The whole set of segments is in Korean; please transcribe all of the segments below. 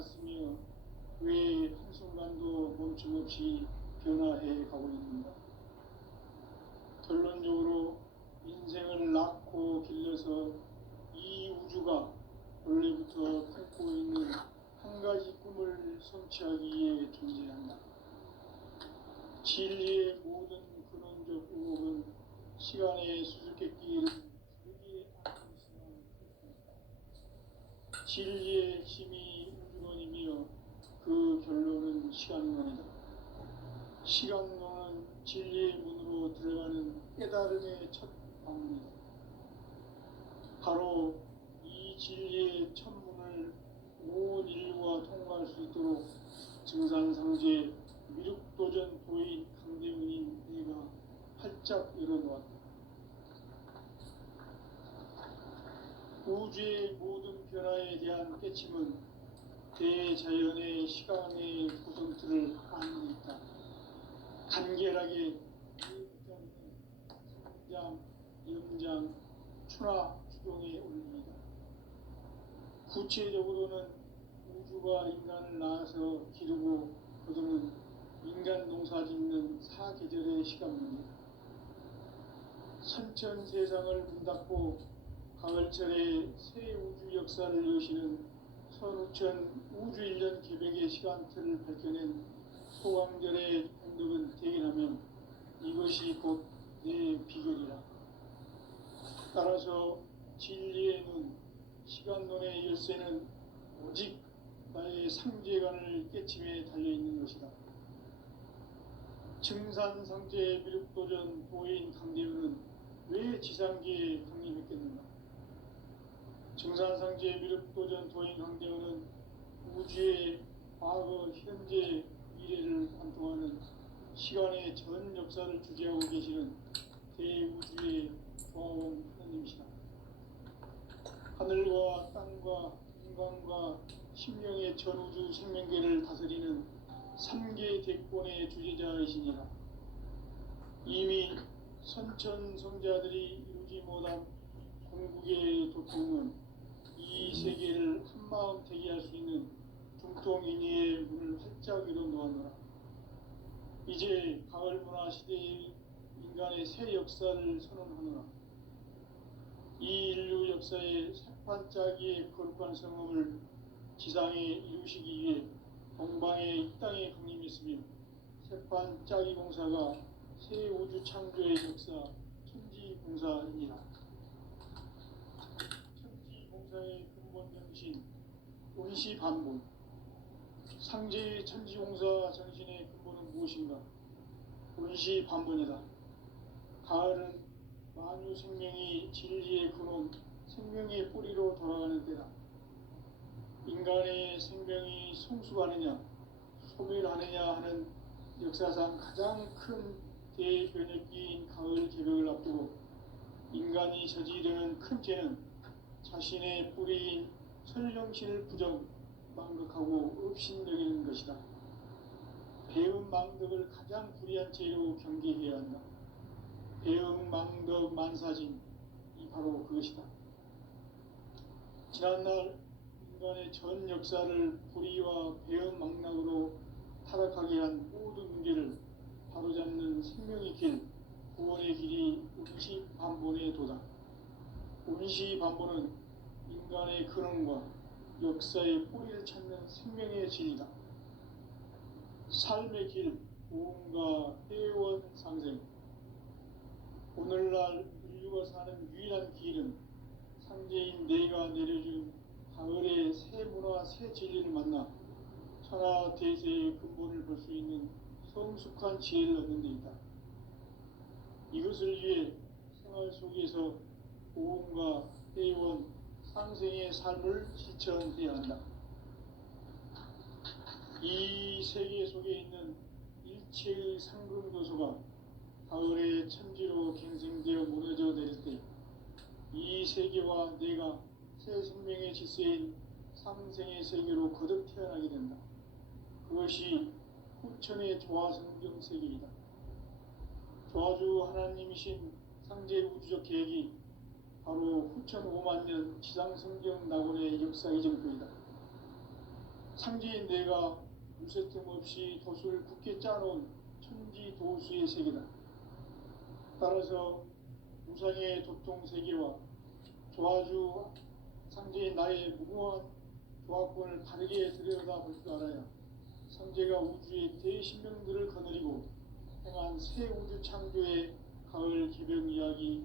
않았으며 왜 한순간도 멈춤없이 변화해 가고 있는가? 결론적으로 인생을 낳고 길러서 이 우주가 원래부터 품고 있는 한 가지 꿈을 성취하기 위해 존재한다. 진리의 모든 근원적 의혹은 시간의 수수께끼를 세계에 안고 있으면 진리의 힘이 우주론이며 그 결론은 시간론이다. 시간론은 진리의 문으로 들어가는 깨달음의 첫 방문이다. 바로 이 진리의 첫 문을 온 인류가 통과할 수 있도록 증산상제 미륵도전 도인 강대문인 내가 활짝 열어놓았다. 우주의 모든 변화에 대한 깨침은 대자연의 시간의 구성틀을 안고 있다. 간결하게 성장, 염장, 추나 추동에 올립니다. 구체적으로는 우주가 인간을 낳아서 기르고 거두는 인간 농사 짓는 사계절의 시간 문제, 선천 세상을 문 닫고 가을철에 새 우주 역사를 여시는 선우천 우주 1년 계백의 시간틀을 밝혀낸 소강절의 행동은 대견하면 이것이 곧 내 비결이라. 따라서 진리의 눈, 시간론의 열쇠는 오직 나의 상제관을 깨침에 달려있는 것이다. 증산상제 미륵도전 도인 강대문은 왜 지상계에 강림했겠는가? 증산상제 미륵도전 도인 강대문은 우주의 과거, 현재, 미래를 관통하는 시간의 전 역사를 주재하고 계시는 대우주의 조화원 하나님이시다. 하늘과 땅과 인간과 심령의 전우주 생명계를 다스리는 3개 대권의 주제자이시니라. 이미 선천성자들이 이루지 못한 궁극의 도통은 이 세계를 한마음 대기할 수 있는 중통인의의 문을 활짝 열어놓았노라. 이제 가을 문화 시대의 인간의 새 역사를 선언하노라. 이 인류 역사의 새판짜기의 거룩한 성험을 지상에 이루시기 위해 동방의 이 땅에 강림했으며 새판짜기 공사가 새 우주 창조의 역사 천지공사이니라. 천지공사의 근본 정신 원시반본, 상제의 천지공사 정신의 근본은 무엇인가? 원시반본이다. 가을은 만유 생명이 진리의 근원, 생명의 뿌리로 돌아가는 때다. 인간의 생명이 성숙하느냐, 소멸하느냐 하는 역사상 가장 큰 대변혁기인 가을 개벽을 앞두고 인간이 저지르는 큰 죄는 자신의 뿌리인 설령신을 부정, 망극하고 업신여기는 것이다. 배음 망덕을 가장 불의한 죄로 경계해야 한다. 배음 망덕 만사진, 이 바로 그것이다. 지난날 인간의 전 역사를 불의와 배음 망락으로 타락하게 한 모든 문제를 바로잡는 생명의 길, 구원의 길이 원시반본의 도다. 원시반본은 인간의 근원과 역사의 뿌리를 찾는 생명의 진리다. 삶의 길, 보험과 회원 상생. 오늘날 인류가 사는 유일한 길은 상제인 내가 내려준 가을의 새 문화, 새 진리를 만나 천하 대세의 근본을 볼 수 있는 성숙한 지혜를 얻는 데 있다. 이것을 위해 생활 속에서 보험과 회원, 상생의 삶을 실천해야 한다. 이 세계 속에 있는 일체의 상금 요소가 가을의 천지로 갱생되어 무너져 내릴 때 이 세계와 내가 새 생명의 질서인 상생의 세계로 거듭 태어나게 된다. 그것이 후천의 조화성경 세계이다. 조화주 하나님이신 상제 우주적 계획이 바로 후천 5만 년 지상성경 낙원의 역사 이정표이다. 상제인 내가 무쇠틈 없이 돛을 굳게 짜놓은 천지도수의 세계다. 따라서 우상의 도통세계와 조화주 상제인 나의 무모한 조합권을 바르게 들여다볼 줄 알아야 상제가 우주의 대신명들을 거느리고 행한 새 우주 창조의 가을 개벽 이야기,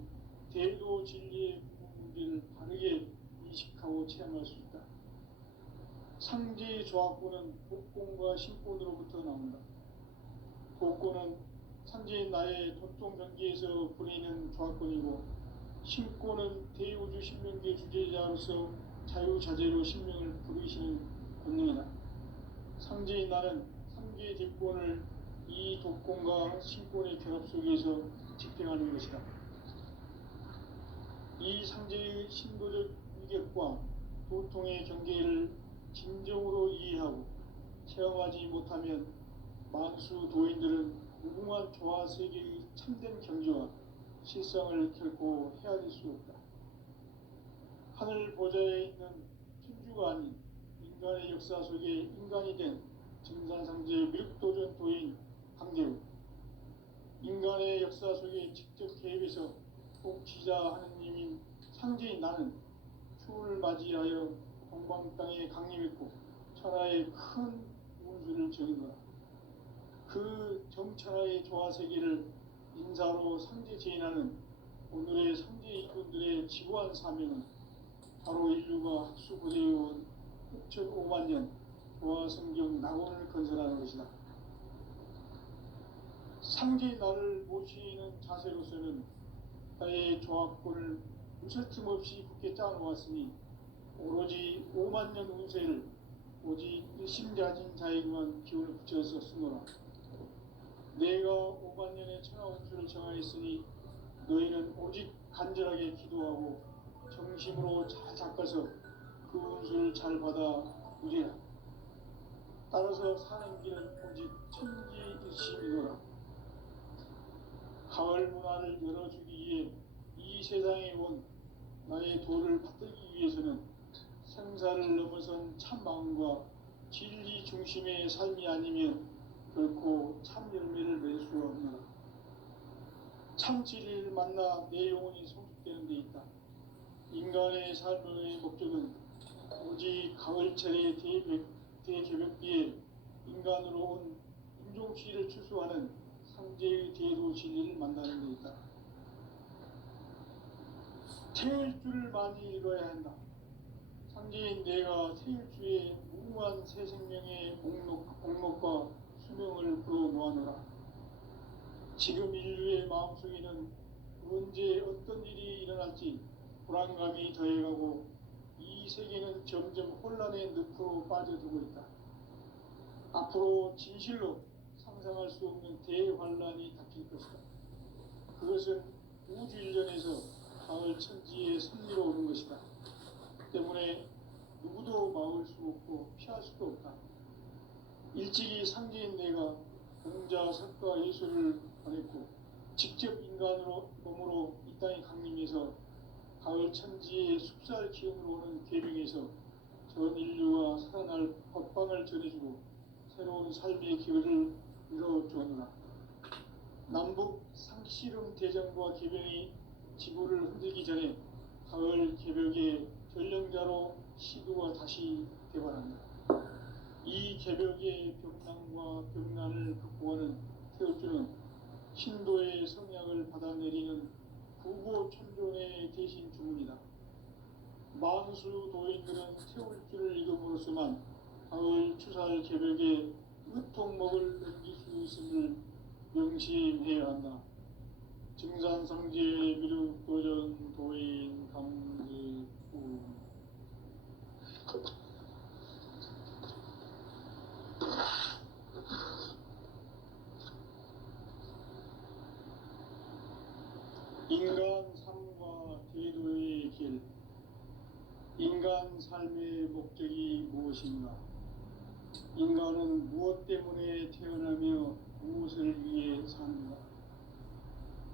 대도 진리의 문제를 바르게 인식하고 체험할 수 있다. 상제의 조합권은 복권과 신권으로부터 나온다. 복권은 상제인 나의 도통 경계에서 부리는 조합권이고, 신권은 대우주 신명계 주제자로서 자유자재로 신명을 부르시는 권능이다. 상제인 나는 상제의 대권을 이 도권과 신권의 결합 속에서 집행하는 것이다. 이 상제의 신도적 위격과 도통의 경계를 진정으로 이해하고 체험하지 못하면 만수 도인들은 무궁한 조화 세계의 참된 경지와 실상을 결코 헤아릴 수 없다. 하늘 보좌에 있는 천주가 아닌 인간의 역사 속에 인간이 된 증산상제의 미륵도전 도인 강대우, 인간의 역사 속에 직접 개입해서 통치자 하느님인 상제인 나는 추운을 맞이하여 동방 땅에 강림했고 천하의 큰 운수를 정인 거라. 그 정천하의 조화세계를 인사로 상제 제인하는 오늘의 상제 이꾼들의 지구한 사명은 바로 인류가 학수고대해온 6,500만 년 조화성경 낙원을 건설하는 것이다. 상제의 나를 모시는 자세로서는 나의 조합권을 무쇠틈 없이 굳게 짜놓았으니 오로지 5만 년 운세를 오직 일심자진 자에게만 기운을 붙여서 쓰노라. 내가 5만 년의 천하 운수를 정하였으니 너희는 오직 간절하게 기도하고 정심으로 잘 닦아서 그 운수를 잘 받아 누리라. 따라서 사는 길은 오직 천지일심이노라. 가을 문화를 열어주기 위해 이 세상에 온 나의 도를 받들기 위해서는 생사를 넘어선 참 마음과 진리 중심의 삶이 아니면 결코 참 열매를 맺을 수가 없노라. 참 진리를 만나 내 영혼이 성숙되는 데 있다. 인간의 삶의 목적은 오직 가을철의 대개벽기에 인간으로 온 인종시를 추수하는 상제의 대도 진리를 만나는 데 있다. 태일주를 많이 읽어야 한다. 상제인 내가 태일주의 무궁한 새 생명의 목록과 수명을 풀어놓아노라. 지금 인류의 마음속에는 언제 어떤 일이 일어날지 불안감이 더해가고 이 세계는 점점 혼란의 늪으로 빠져들고 있다. 앞으로 진실로 상상할 수 없는 대환란이 닥칠 것이다. 그것은 우주 일전에서 가을 천지의 섭리로 오는 것이다. 때문에 누구도 막을 수 없고 피할 수도 없다. 일찍이 상제인 내가 공자, 석가, 예수를 보냈고 직접 인간으로 몸으로 이 땅에 강림해서 가을 천지의 숲살 기운으로 오는 계명에서 전 인류가 살아날 법방을 전해주고 새로운 삶의 기회를 이뤄주었노라. 남북 상씨름 대전과 계병이 지구를 흔들기 전에 가을 개벽의 전령자로 시도가 다시 개발한다. 이 개벽의 병난과 병난을 극복하는 태울주는 신도의 성약을 받아내리는 구고천존의 대신 주문이다. 만수 도인들은 태울주를 읽음으로써만 가을 추살 개벽의 으통목을 넘길 수 있음을 명심해야 한다. 증산상제 미륵도전 도인 강제우. 인간 삶과 대도의 길. 인간 삶의 목적이 무엇인가? 인간은 무엇 때문에 태어나며 무엇을 위해 사는가?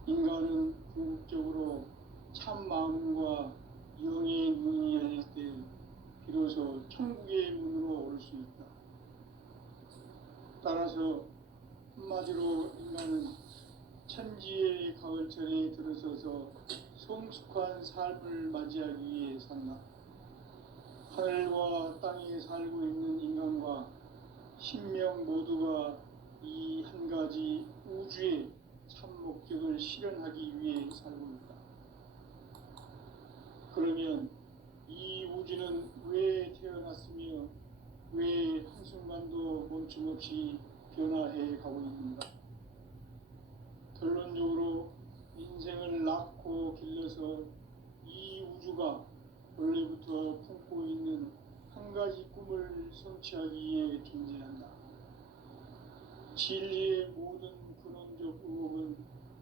인간은 궁극적으로 참 마음과 영의 눈이 열릴 때 비로소 천국의 문으로 올 수 있다. 따라서 한마디로 인간은 천지의 가을철에 들어서서 성숙한 삶을 맞이하기 위해 산다. 하늘과 땅에 살고 있는 인간과 신명 모두가 이 한 가지 우주의 참 목적을 실현하기 위해 살고 있다. 그러면 이 우주는 왜 태어났으며 왜 한순간도 멈춤없이 변화해 가고 있는가? 결론적으로 인생을 낳고 길러서 이 우주가 원래부터 품고 있는 한 가지 꿈을 성취하기 위해 존재한다. 진리의 모든 근원적 의혹은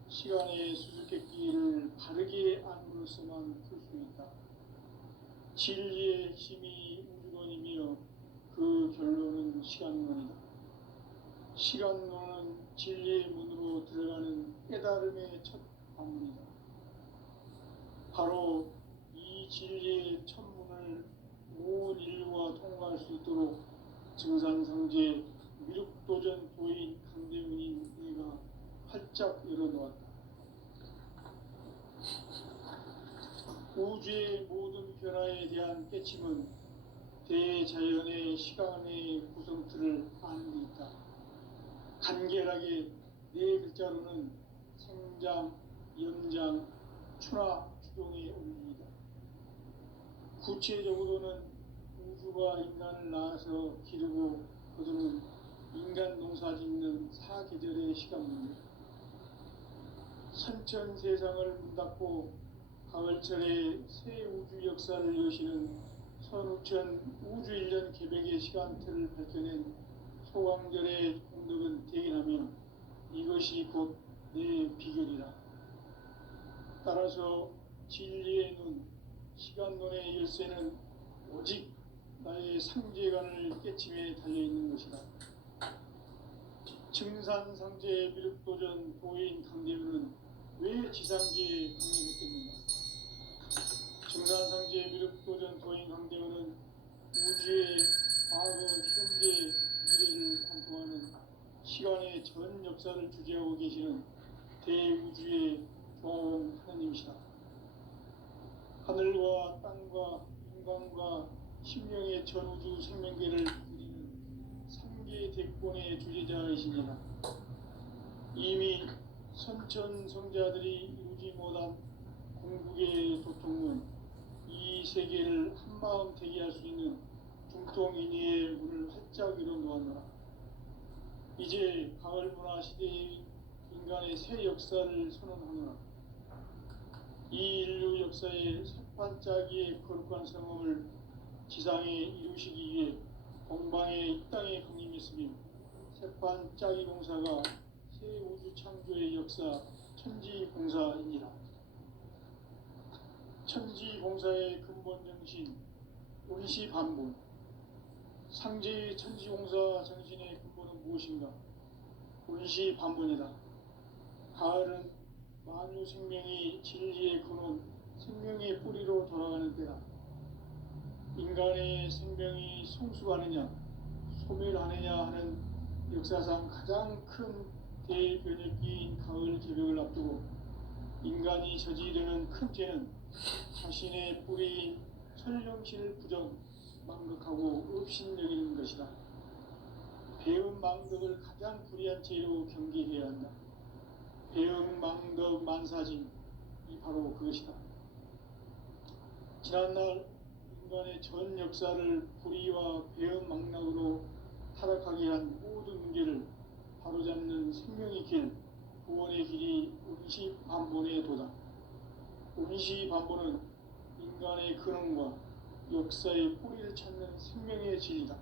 시간의 수수께끼를 바르게 안으로서만 풀 수 있다. 진리의 핵심이 우주론이며 그 결론은 시간론이다. 시간론은 진리의 문으로 들어가는 깨달음의 첫 관문이다. 바로 이 진리의 첫 문을 온 인류가 통과할 수 있도록 증산성제 미륵도전 도인 강대문인 내가 활짝 열어놓았다. 우주의 모든 변화에 대한 깨침은 대자연의 시간의 구성틀을 아는 데 있다. 간결하게 네 글자로는 생장, 연장, 추나 추동의 원리이다. 구체적으로는 우주가 인간을 낳아서 기르고 거두는 인간 농사 짓는 사계절의 시간 문제. 선천 세상을 문 닫고 가을철에 새 우주 역사를 여시는 선우천 우주 1년 계백의 시간틀을 밝혀낸 소광절의 공덕은 대견하며 이것이 곧 내 비결이라. 따라서 진리의 눈, 시간론의 열쇠는 오직 나의 상제관을 깨침에 달려있는 것이다. 증산상제 미륵도전 도인 강대문은 왜 지상계에 강림했겠는가? 증산상제 미륵도전 도인 강대문은 우주의 과거, 현재, 미래를 관통하는 시간의 전 역사를 주재하고 계시는 대우주의 조화원 하나님이시다. 하늘과 땅과 인간과 신명의 전우주 생명계를 이루는 3개 대권의 주제자이시니라. 이미 선천성자들이 이루지 못한 궁극의 도통은 이 세계를 한마음 되게 할 수 있는 중통인의의 문을 활짝 열어놓았노라. 이제 가을 문화 시대의 인간의 새 역사를 선언하노라. 이 인류 역사의 새반짝이의 거룩한 성험을 지상에 이루시기 위해 동방의 이 땅에 강림했으며 새반짝이 공사가 새 우주 창조의 역사 천지공사이니라. 천지공사의 근본 정신 원시반본. 상제의 천지공사 정신의 근본은 무엇인가? 원시반본이다. 가을은 만유 생명이 진리의 근원, 생명의 뿌리로 돌아가는 때다. 인간의 생명이 성숙하느냐, 소멸하느냐 하는 역사상 가장 큰 대변혁기인 가을 개벽을 앞두고 인간이 저지르는 큰 죄는 자신의 뿌리인 천령신을 부정, 망극하고 업신여기는 것이다. 배음 망덕을 가장 불의한 죄로 경계해야 한다. 배음 망덕 만사진, 이 바로 그것이다. 지난날 인간의 전 역사를 불의와 배음 망락으로 타락하게 한 모든 문제를 바로잡는 생명의 길, 구원의 길이 원시반본의 도다. 원시반본은 인간의 근원과 역사의 뿌리를 찾는 생명의 진리다.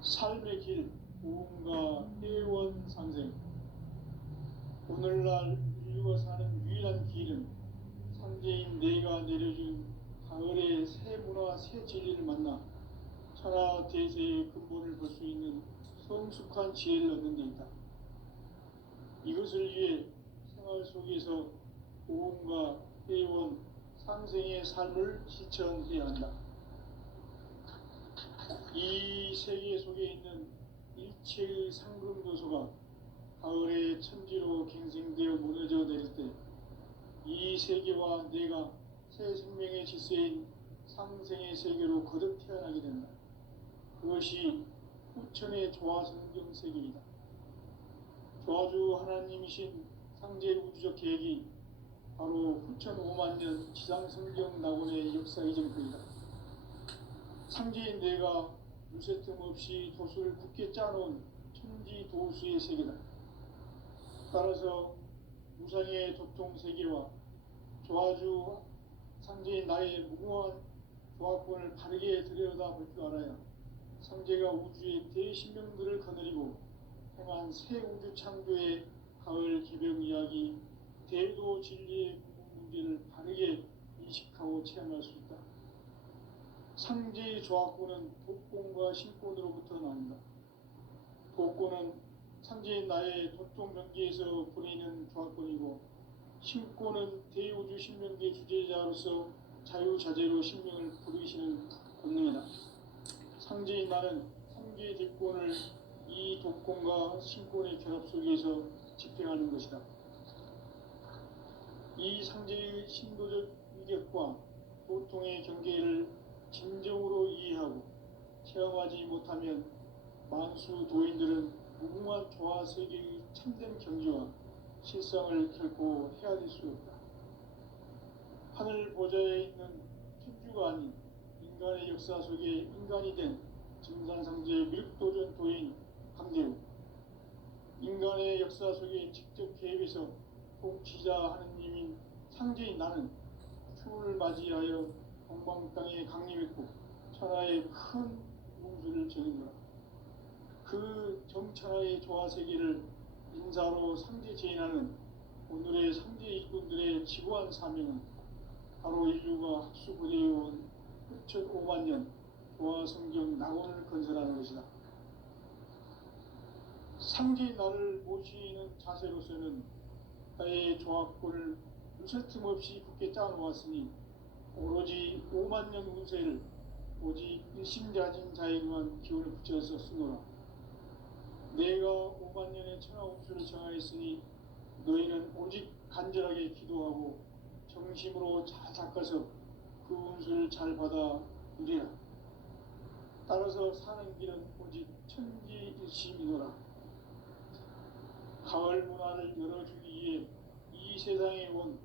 삶의 길, 고음과 회원 상생. 오늘날 인류가 사는 유일한 길은 상제인 내가 내려준 가을의 새 문화, 새 진리를 만나 천하 대세의 근본을 볼 수 있는 성숙한 지혜를 얻는 데 있다. 이것을 위해 생활 속에서 고음과 회원, 상생의 삶을 실천해야 한다. 이 세계 속에 있는 일체의 상금도서가 가을의 천지로 갱생되어 무너져 내릴 때 이 세계와 내가 새 생명의 질서인 상생의 세계로 거듭 태어나게 된다. 그것이 후천의 조화성경 세계이다. 조화주 하나님이신 상제 우주적 계획이 바로 후천 5만 년 지상성경 낙원의 역사의 정표이다. 상제인 내가 유세 틈 없이 도수를 굳게 짜놓은 천지 도수의 세계다. 따라서 무상의 도통 세계와 조화주 상제인 나의 무궁한 조화권을 바르게 들여다볼 줄 알아야 상제가 우주의 대신명들을 거느리고 행한 새 우주 창조의 가을 기병 이야기, 대도 진리의 구분 문제를 바르게 인식하고 체험할 수 있다. 상제의 조화권은 복권과 신권으로부터 나온다. 복권은 상제인 나의 도통 경계에서 보내는 조화권이고, 신권은 대우주 신명계 주제자로서 자유자재로 신명을 부르시는 권능이다. 상제인 나는 상계 대권을 이 도권과 신권의 결합 속에서 집행하는 것이다. 이 상제의 신도적 위격과 보통의 경계를 진정으로 이해하고 체험하지 못하면 만수 도인들은 무궁한 조화 세계의 참된 경지와 실상을 결코 헤아릴 수 없다. 하늘 보좌에 있는 천주가 아닌 인간의 역사 속에 인간이 된 증산상제의 밀도전 도인 강대우, 인간의 역사 속에 직접 개입해서 통치자 하느님인 상제인 나는 추를 맞이하여 동방 땅에 강림했고 천하의 큰 문수를 정인노라. 그 정천하의 조화세계를 인사로 상제 제인하는 오늘의 상제 일꾼들의 지고한 사명은 바로 인류가 학수고대해온 후천 5만 년 조화성경 낙원을 건설하는 것이다. 상제인 나를 모시는 자세로서는 나의 조화권을 유세 틈 없이 굳게 짜놓았으니 오로지 5만 년 운세를 오직 일심자진 자에게만 기운을 붙여서 쓰노라. 내가 5만 년의 천하 운수를 정하였으니 너희는 오직 간절하게 기도하고 정심으로 잘 닦아서 그 운수를 잘 받아 누리라. 따라서 사는 길은 오직 천지일심이노라. 가을 문화를 열어주기 위해 이 세상에 온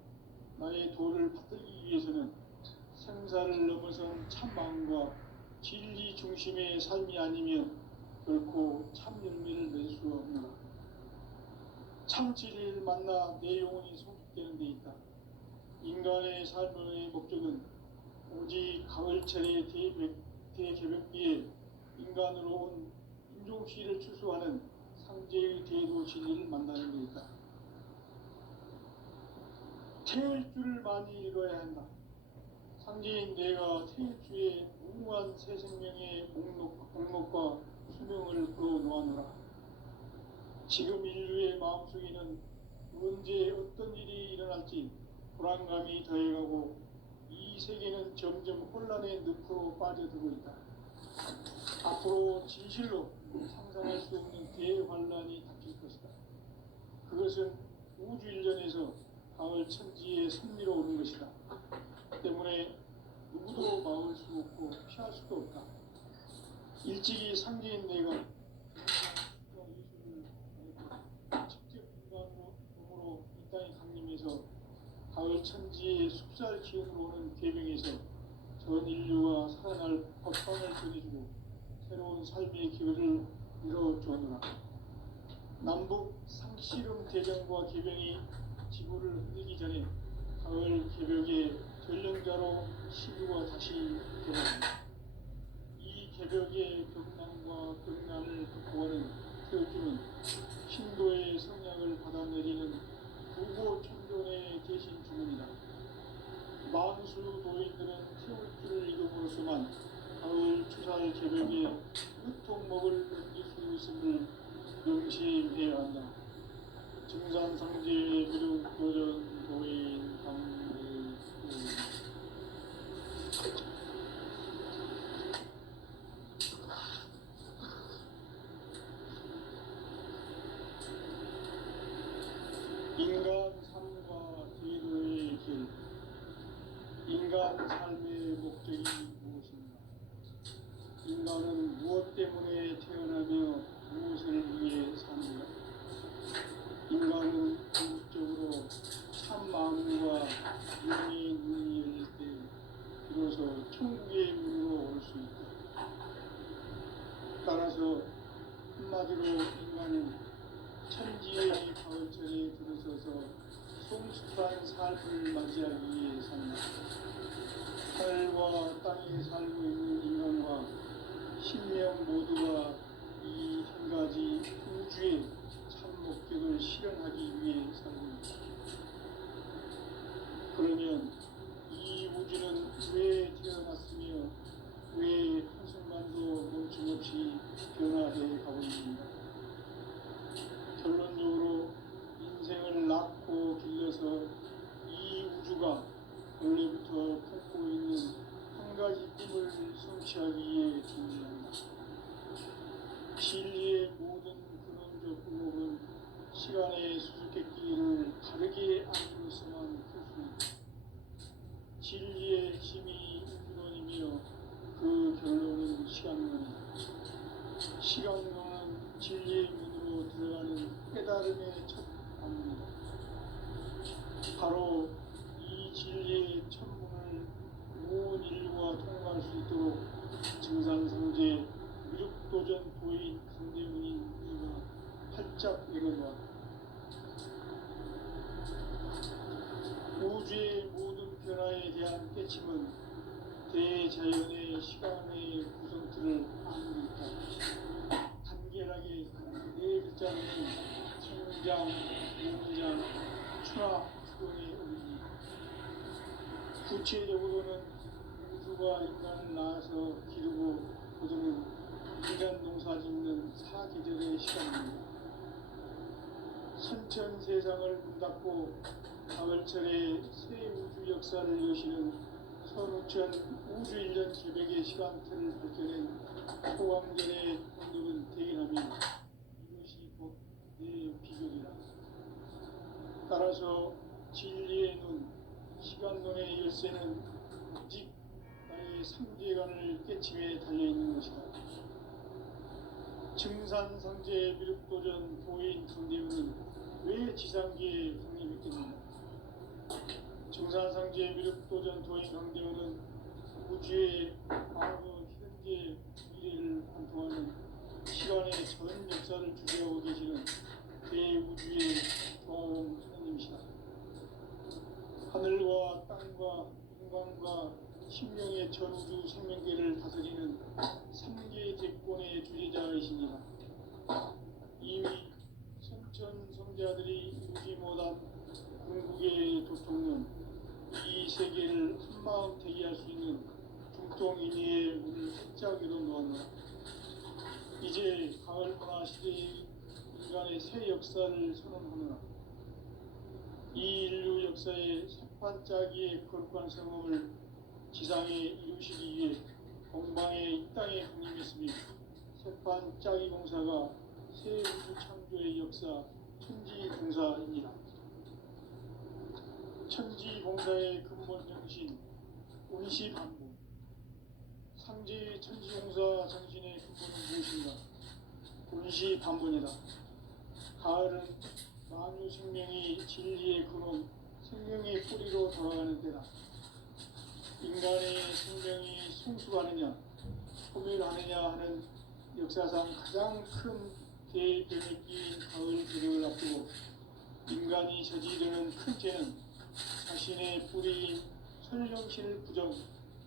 나의 도를 받들기 위해서는 생사를 넘어선 참마음과 진리 중심의 삶이 아니면 결코 참 열매를 낼 수 없노라. 참 진리를 만나 내 영혼이 성숙되는 데 있다. 인간의 삶의 목적은 오직 가을철의 대개벽기에 인간으로 온 인종시를 추수하는 상제의 대도 진리를 만나는 데 있다. 태일 줄을 많이 읽어야 한다. 상제인 내가 태일주의 무궁한 새 생명의 목록과 수명을 풀어놓아노라. 지금 인류의 마음속에는 언제 어떤 일이 일어날지 불안감이 더해가고 이 세계는 점점 혼란의 늪으로 빠져들고 있다. 앞으로 진실로 상상할 수 없는 대환란이 닥칠 것이다. 그것은 우주 일전에서 가을 천지의 섭리로 오는 것이다. 때문에 누구도 막을 수 없고 피할 수도 없다. 일찍이 상제인 내가 직접 인간으로 이 땅에 강림해서 가을 천지의 숲살 기운으로 오는 계명에서 전 인류가 살아날 법방을 전해주고 새로운 삶의 기회를 이뤄주었노라. 남북 상씨름 대전과 계병이 지구를 흔들기 전에 가을 개벽의 전령자로 시구가 다시 돌아옵니다. 이 개벽의 경난과 경난을 극복하는 태울주는 신도의 성약을 받아내리는 부고 천존의 대신 주문이다. 만수 도인들은 태울주를 이름으로서만 가을 추사의 개벽에 흑통목을 넘길 수 있음을 명심해야 한다. 증산상제의 미륵 도전 도인 강대우. 인간은 무엇 때문에 태어나며 무엇을 위해 사는가? 인간은 궁극적으로 참 마음과 영의 눈이 열릴 때 비로소 천국의 문으로 올 수 있다. 따라서 한마디로 인간은 천지의 가을철에 들어서서 성숙한 삶을 맞이하기 위해 산다. 하늘과 땅에 살고 있는 인간과 신명 모두가 이 한 가지 우주의 참 목적을 실현하기 위해 살고 있다. 그러면 이 우주는 왜 태어났으며 왜 한순간도 멈춤없이 변화해 가고 있는가? 결론적으로 인생을 낳고 길러서 이 우주가 원래부터 품고 있는 한 가지 꿈을 성취하기 위해 존재한다. 진리의 모든 근원적 의목은 시간의 수수께끼를 다르게 아니로서만 풀 수 있다. 진리의 힘이 우주론이며 그 결론은 시간론이다. 시간론은 진리의 문으로 들어가는 깨달음의 첫 방문이다. 바로 이 진리의 천문을 온 인류가 통과할 수 있도록 증산성제 미륵도전 도인 강대문인 이가 활짝 열어놓았다. 우주의 모든 변화에 대한 깨침은 대자연의 시간의 구성틀을 안고 있다. 간결하게 네 글자는 성장, 용장, 추락, 추동의 의미. 구체적으로는 우주가 인간을 낳아서 기르고 거두는 인간 농사 짓는 사계절의 시간입니다. 선천 세상을 문 닫고 가을철에 새 우주 역사를 여시는 선우천 우주 1년 계백의 시간틀을 밝혀낸 호광절의 온도는 대견하며 이것이 곧 내 비결이라. 따라서 진리의 눈, 시간론의 열쇠는 오직 나의 상제관을 깨침에 달려있는 것이다. 증산상제 미륵도전 도인 강대문은 왜 지상계에 강림했겠는가? 증산상제 미륵도전 도인 강대문은 우주의 과거, 현재, 미래를 관통하는 시간의 전 역사를 주재하고 계시는 대우주의 조화원 하나님이시다. 하늘과 땅과 인간과 신명의 전우주 생명계를 다스리는 3계 제권의 주재자이십니다. 이미 선천성자들이 이루지 못한 궁극의 도통은 이 세계를 한마음 대기할 수 있는 중통인의의 문을 활짝 열어놓았노라. 이제 가을문화 시대의 인간의 새 역사를 선언하노라. 이 인류 역사의 새판짜기의 거룩한 성험을 지상에 이루시기 위해 공방에 이 땅에 강림했으며 새판짜기 공사가 새 우주 창조의 역사 천지공사입니다. 천지공사의 근본 정신 온시반복. 상제의 천지공사 정신의 근본은 무엇인가? 온시반복이다. 가을은 만유 생명이 진리의 근원, 생명의 뿌리로 돌아가는 때다. 인간의 생명이 성숙하느냐, 소멸하느냐 하는 역사상 가장 큰 대변이 끼인 가을 계력을 앞두고 인간이 저지르는 큰 죄는 자신의 뿌리인 설령신을 부정,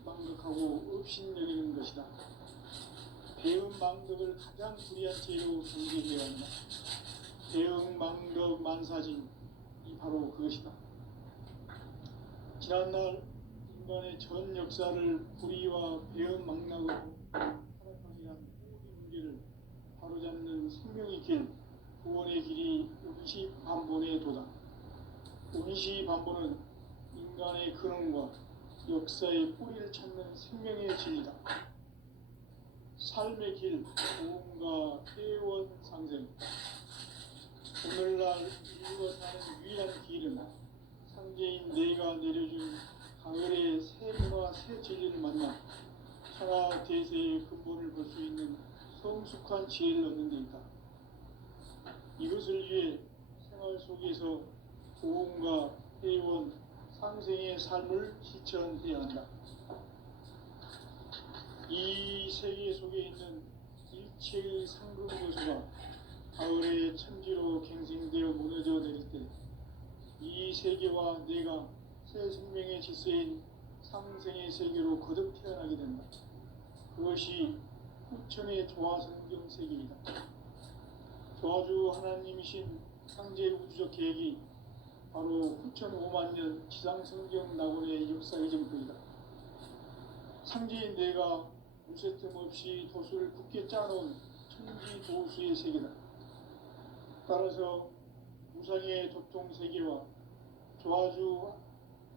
망극하고 업신여기는 것이다. 배음 망덕을 가장 불의한 죄로 경계되어야 한다. 배음 망덕 만사진, 이 바로 그것이다. 지난날 인간의 전 역사를 불의와 배음 망락으로 타락하게 한 모든 문제를 바로잡는 생명의 길, 구원의 길이 온시반본의 도다. 온시반본은 인간의 근원과 역사의 뿌리를 찾는 생명의 진리다. 삶의 길, 도움과 회원상생. 오늘날 인류가 사는 유일한 길은 상제인 내가 내려준 가을의 새 문화, 새 진리를 만나 천하 대세의 근본을 볼 수 있는 성숙한 지혜를 얻는 데 있다. 이것을 위해 생활 속에서 보험과 회원, 상생의 삶을 실천해야 한다. 이 세계 속에 있는 일체의 상급요소가 가을의 천지로 갱생되어 무너져 내릴 때 이 세계와 내가 새 생명의 질서인 상생의 세계로 거듭 태어나게 된다. 그것이 후천의 조화성경 세계이다. 조화주 하나님이신 상제 우주적 계획이 바로 후천 5만 년 지상성경 낙원의 역사의 전부이다. 상제인 내가 무쇠틈 없이 도수를 굳게 짜놓은 천지 도수의 세계다. 따라서 무상의 도통 세계와 조화주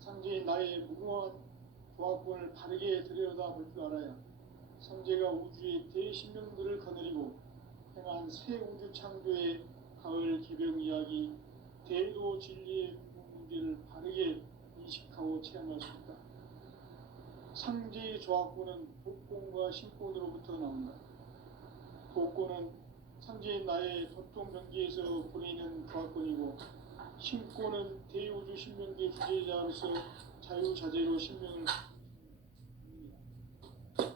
상제인 나의 무궁한 조화권을 바르게 들여다볼 줄 알아야 상제가 우주의 대신명들을 거느리고 행한 새 우주 창조의 가을 개벽 이야기, 대도 진리의 문제를 바르게 인식하고 체험할 수 있다. 상제의 조화권은 복권과 신권으로부터 나온다. 복권은 상제인 나의 도통명기에서 보내는 조화권이고, 신권은 대우주 신명기의 주제자로서 자유자재로 신명을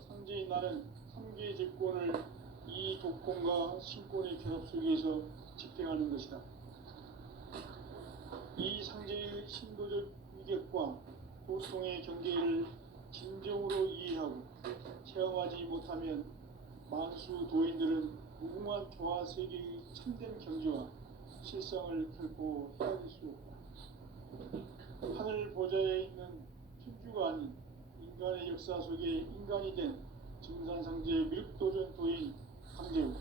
상제인 나는 3개의 제권을 이 독권과 신권의 결합 속에서 집행하는 것이다. 이 상제의 신도적 위격과 도통의 경계를 진정으로 이해하고 체험하지 못하면 만수 도인들은 무궁한 조화 세계의 참된 경지와 실상을 결코 헤아릴 수 없다. 하늘 보좌에 있는 천주가 아닌 인간의 역사 속에 인간이 된 증산상제의 밀도전 도인 강제우,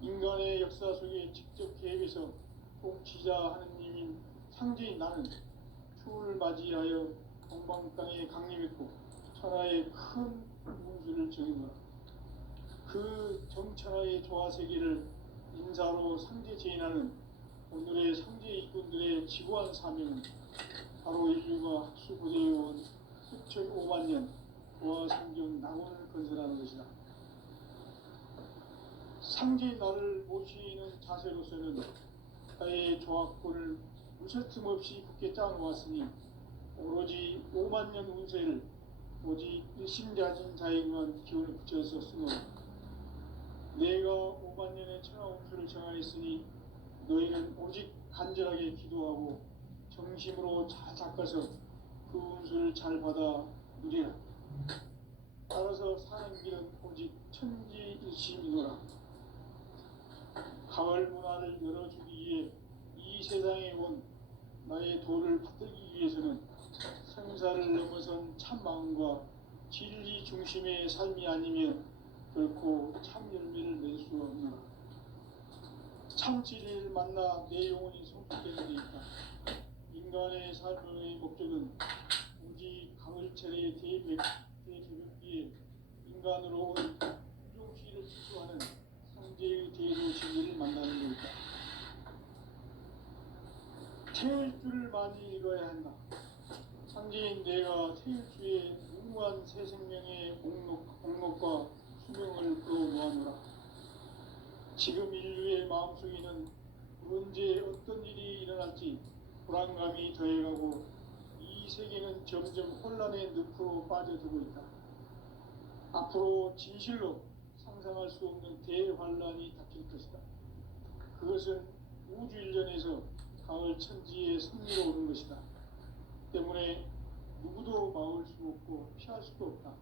인간의 역사 속에 직접 개입해서 통치자 하느님인 상제인 나는 추을 맞이하여 동방 땅에 강림했고 천하의 큰 운수를 정해놓아 그 정천하의 조화 세계를 인사로 상제 제인하는 오늘의 상제 일꾼들의 지구한 사명은 바로 인류가 학수고대해온 수천 5만 년 조화 성경 낙원을 건설하는 것이다. 상제인 나를 모시는 자세로서는 나의 조화권을 무쇠틈 없이 굳게 짜놓았으니 오로지 5만 년 운세를 오직 일심자진 자에게만 기운을 붙여서 쓰노라. 내가 5만 년의 천하 운수를 정하였으니 너희는 오직 간절하게 기도하고 정심으로 잘 닦아서 그 운수를 잘 받아 누리라. 따라서 사는 길은 오직 천지일심이노라. 가을 문화를 열어주기 위해 이 세상에 온 나의 도를 받들기 위해서는 생사를 넘어선 참 마음과 진리 중심의 삶이 아니면 결코 참 열매를 낼 수 없노라. 참 진리를 만나 내 영혼이 성숙되는 데 있다. 인간의 삶의 목적은 오직 가을철의 대개벽기에 인간으로 온 유종시를 추구하는 상제의 대도 진리를 만나는 데 있다. 태일 줄을 많이 읽어야 한다. 상제인 내가 태일주의 무궁한 새 생명의 목록과 수명을 끌어모아노라. 지금 인류의 마음속에는 언제 어떤 일이 일어날지 불안감이 더해가고 이 세계는 점점 혼란의 늪으로 빠져들고 있다. 앞으로 진실로 상상할 수 없는 대환란이 닥칠 것이다. 그것은 우주 일전에서 가을 천지의 승리로 오는 것이다. 때문에 누구도 막을 수 없고 피할 수도 없다.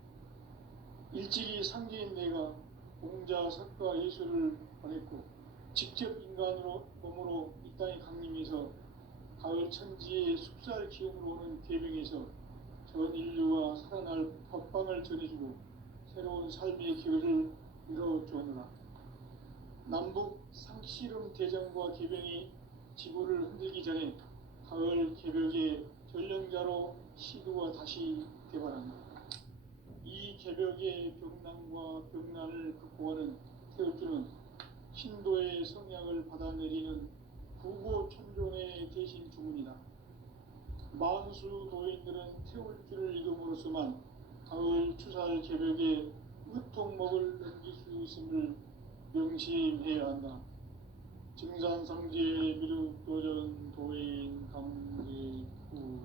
일찍이 상제인 내가 공자, 석가, 예수를 보냈고 직접 인간으로 몸으로 이 땅에 강림해서 가을 천지의 숲살 기운으로 오는 계명에서 전 인류와 살아날 법방을 전해주고 새로운 삶의 기회를 이뤄주었노라. 남북 상씨름 대전과 계병이 지구를 흔들기 전에 가을 개벽의 전령자로 시도가 다시 개발한다. 이 개벽의 병난과 병난을 극복하는 태울주는 신도의 성약을 받아내리는 구고천존의 대신 주문이다. 만수 도인들은 태울주를 읽음으로써만 가을 추살 개벽에 으통목을 넘길 수 있음을 명심해야 한다. 증산상제 미륵도전 도인 강제구.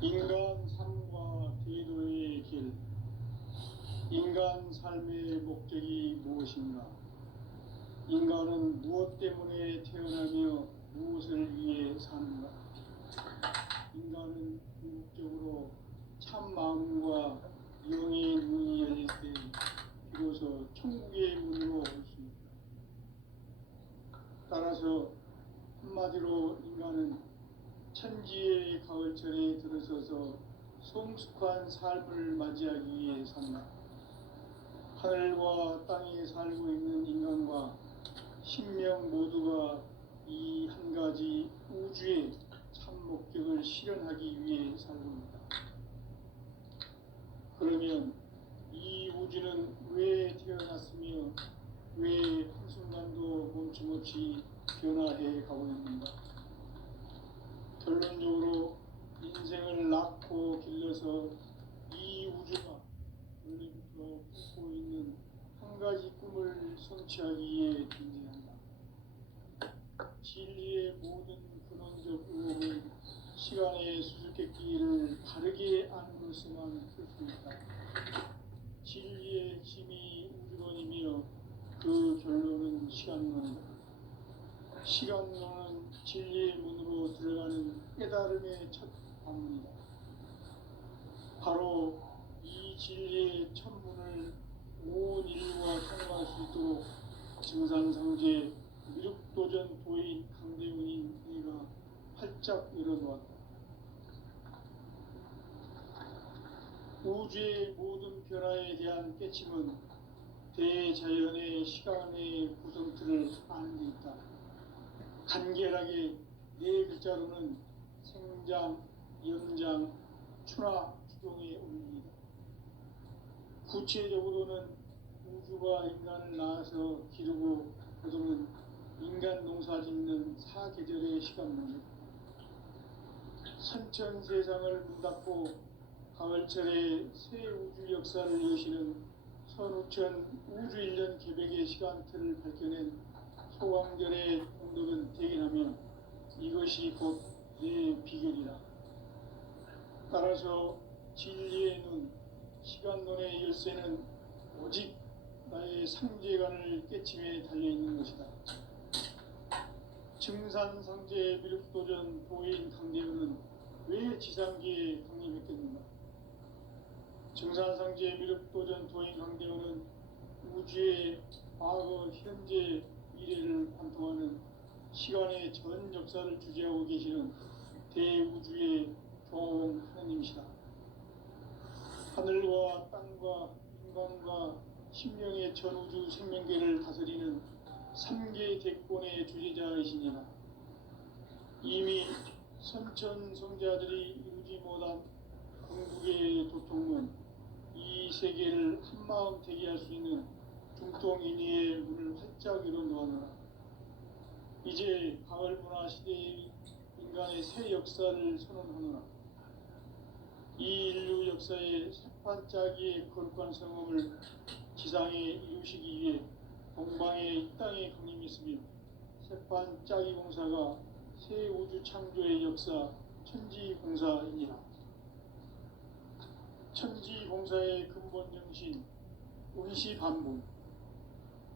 인간 삶과 태도의 길. 인간 삶의 목적이 무엇인가? 인간은 무엇 때문에 태어나며 무엇을 위해 사는가? 인간은 궁극적으로 참 마음과 영의 문이 열릴 때 비로소 천국의 문으로 올 수 있다. 따라서 한마디로 인간은 천지의 가을철에 들어서서 성숙한 삶을 맞이하기 위해 산다. 하늘과 땅에 살고 있는 인간과 신명 모두가 이 한 가지 우주의 참 목적을 실현하기 위해 살고 있다. 그러면 이 우주는 왜 태어났으며 왜 한순간도 멈춤없이 변화해 가고 있는가? 결론적으로 인생을 낳고 길러서 이 우주가 원래부터 품고 있는 한 가지 꿈을 성취하기 위해 존재한다. 진리의 모든 근원적 의혹은 시간의 수수께끼를 바르게 아는 것에만 풀 수 있다. 진리의 힘이 우주론이며 그 결론은 시간론이다. 시간론은 진리의 문으로 들어가는 깨달음의 첫 방문이다. 바로 이 진리의 첫 문을 온 인류가 통과할 수 있도록 증산상제 미륵도전 도인 강대훈인 네가 활짝 열어놓았다. 우주의 모든 변화에 대한 깨침은 대자연의 시간의 구성틀을 아는 데 있다. 간결하게 네 글자로는 생장, 연장, 추나 추동의 원리이다. 구체적으로는 우주가 인간을 낳아서 기르고 거두는 인간 농사 짓는 사계절의 시간론이다. 선천 세상을 문닫고 가을철에 새 우주 역사를 여시는 선우천 우주 1년 개벽의 시간틀을 밝혀낸 소광절의 공덕은 대견하며 이것이 곧 내 비결이라. 따라서 진리의 눈, 시간론의 열쇠는 오직 나의 상제관을 깨침에 달려있는 것이다. 증산상제 미륵도전 도인 강대훈은 왜 지상계에 강림했겠는가? 증산상제 미륵도전 도인 강대훈은 우주의 과거, 현재, 미래를 관통하는 시간의 전 역사를 주재하고 계시는 대우주의 종 하느님이시다. 하늘과 땅과 인간과 신명의 전우주 생명계를 다스리는 3계 대권의 주재자이시니라. 이미 선천성자들이 이루지 못한 궁극의 도통문, 이 세계를 한마음 되게 할 수 있는 중통인의의 문을 활짝 열어놓았노라. 이제 가을 문화 시대의 인간의 새 역사를 선언하노라. 이 인류 역사의 새반짝이의 거룩한 성험을 지상에 이루시기 위해 동방의 이 땅에 강림했으며 새반짝이 공사가 새 우주 창조의 역사 천지공사이니라. 천지공사의 근본 정신 운시반분.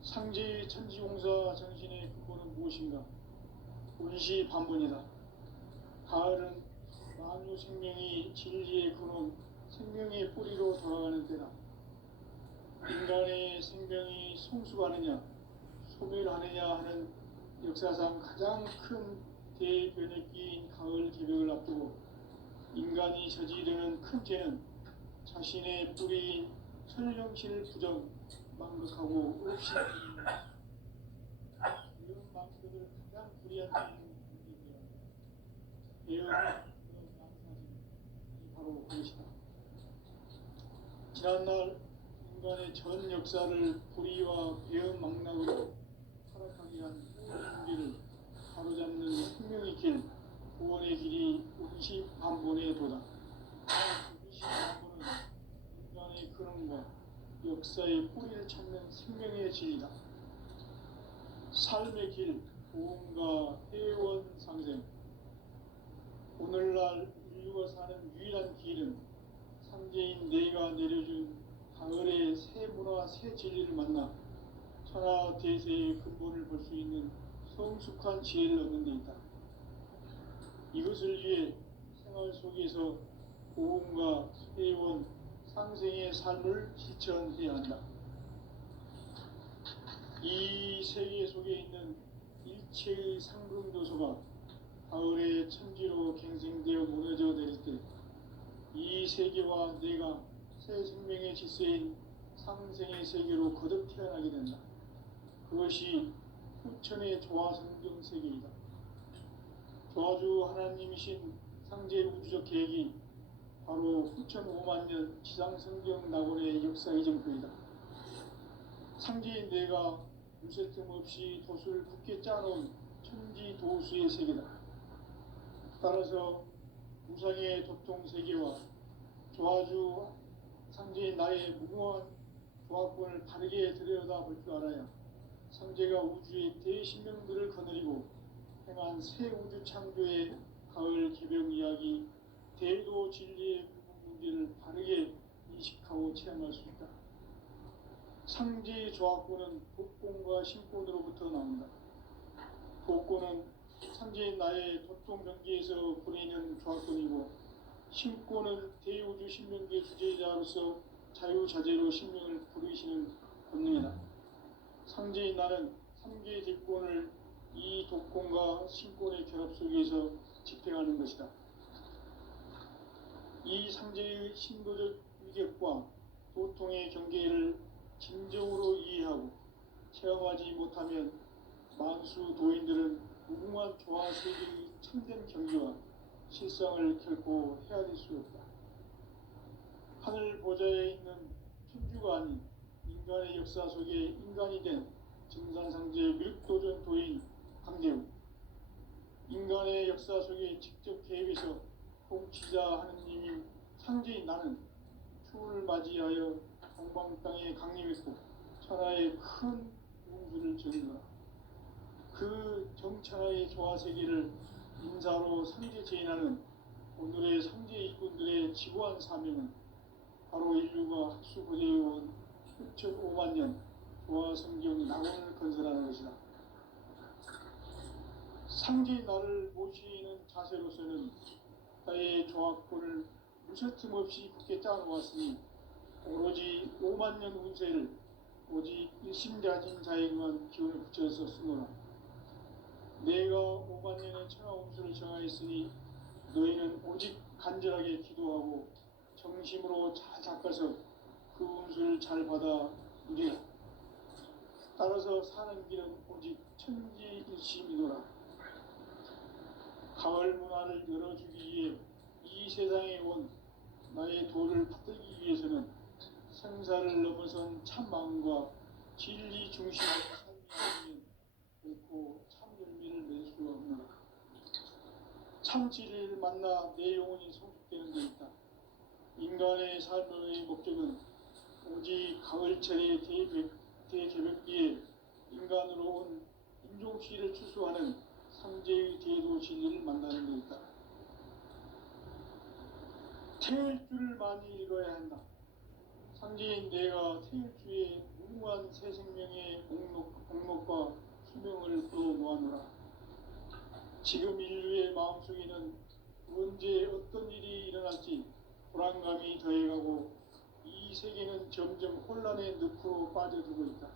상제의 천지공사 정신의 근본은 무엇인가? 운시반분이다. 가을은 만유 생명이 진리의 근원, 생명의 뿌리로 돌아가는 때다. 인간의 생명이 성숙하느냐, 소멸하느냐 하는 역사상 가장 큰 대변혁기인 가을 개벽을 앞두고 인간이 저지르는 큰 죄는 자신의 뿌리인 설령신을 부정, 망극하고 없이는 것이다. 이런 망극을 가장 불이한 죄는 대응은 그런 망사심이 바로 그것이다. 지난날 인간의 전 역사를 불의와 배은망락으로 타락하게 한 문제를 바로잡는 생명의 길, 구원의 길이 임시반본에 도다. 임시반본은 인간의 근원과 역사의 뿌리를 찾는 생명의 진리다. 삶의 길, 보험과 회원 상생. 오늘날 인류가 사는 유일한 길은 상제인 내가 내려준 가을의 새 문화, 새 진리를 만나 천하 대세의 근본을 볼 수 있는 성숙한 지혜를 얻는 데 있다. 이것을 위해 생활 속에서 보험과 회원, 상생의 삶을 실천해야 한다. 이 세계 속에 있는 일체의 상금 요소가 가을의 천지로 갱생되어 무너져 내릴 때 이 세계와 내가 새 생명의 질서인 상생의 세계로 거듭 태어나게 된다. 그것이 후천의 조화성경 세계이다. 조화주 하나님이신 상제 우주적 계획이 바로 후천 5만 년 지상성경 낙원의 역사 이정표이다. 상제인 내가 유세 틈 없이 도수를 굳게 짜놓은 천지 도수의 세계다. 따라서 우상의 도통세계와 조화주 상제인 나의 무궁한 조합권을 바르게 들여다볼 줄 알아야 상제가 우주의 대신명들을 거느리고 행한 새 우주 창조의 가을 개벽 이야기, 대도 진리의 문제를 바르게 인식하고 체험할 수 있다. 상제의 조합권은 복권과 신권으로부터 나온다. 복권은 상제인 나의 도통경계에서 보내는 조합권이고, 신권은 대우주 신명계 주제자로서 자유자재로 신명을 부르시는 권능이다. 상제인 나는 3개의 대권을 이 독권과 신권의 결합 속에서 집행하는 것이다. 이 상제의 신도적 위격과 도통의 경계를 진정으로 이해하고 체험하지 못하면 만수 도인들은 무궁한 조화 세계의 참된 경계와 실상을 결코 헤아릴 수 없다. 하늘 보좌에 있는 천주가 아닌 인간의 역사 속에 인간이 된 증산상제 밀도전 도인 강재우, 인간의 역사 속에 직접 개입해서 통치자 하느님인 상제인 나는 추운을 맞이하여 동방 땅에 강림했고 천하의 큰 용수를 저지르라. 그 정천하의 조화세계를 인사로 상제 제인하는 오늘의 상제 일꾼들의 지고한 사명은 바로 인류가 학수고대해온 후천 5만 년 조화성경 낙원을 건설하는 것이다. 상제인 나를 모시는 자세로서는 나의 조합권을 무쇠틈 없이 굳게 짜놓았으니 오로지 5만 년 운세를 오직 일심자진 자에게만 기운을 붙여서 쓰노라. 내가 5만 년의 천하 운수를 정하였으니 너희는 오직 간절하게 기도하고 정심으로 잘 닦아서 그 운수를 잘 받아 누리라. 따라서 사는 길은 오직 천지일심이노라. 가을 문화를 열어주기 위해 이 세상에 온 나의 도를 받들기 위해서는 생사를 넘어선 참 마음과 진리 중심의 삶이 아니면 결코 참 열매를 맺을 수 없노라. 참 진리를 만나 내 영혼이 성숙되는 데 있다. 인간의 삶의 목적은 오직 가을철의 대개벽기에 인간으로 온 인종시를 추수하는 상제의 대도 진리를 만나는 데 있다. 태일주를 많이 읽어야 한다. 상제인 내가 태일주의 무궁한 새 생명의 목록과 수명을 풀어놓아노라. 지금 인류의 마음속에는 언제 어떤 일이 일어날지 불안감이 더해가고 이 세계는 점점 혼란의 늪으로 빠져들고 있다.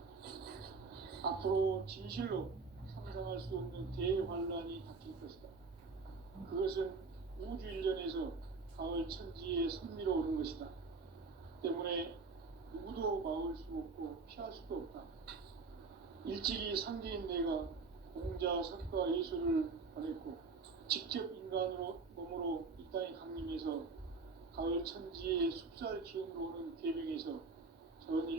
앞으로 진실로 상상할 수 없는 대환란이 닥칠 것이다. 그것은 우주 일련에서 가을 천지의 선미로 오는 것이다. 때문에 누구도 막을 수 없고 피할 수도 없다. 일찍이 상제인 내가 공자, 석가, 예수를 보냈고 직접 인간으로 몸으로 이 땅에 강림해서 가을 천지의 숲살 기운으로 오는 계명에서 전 인류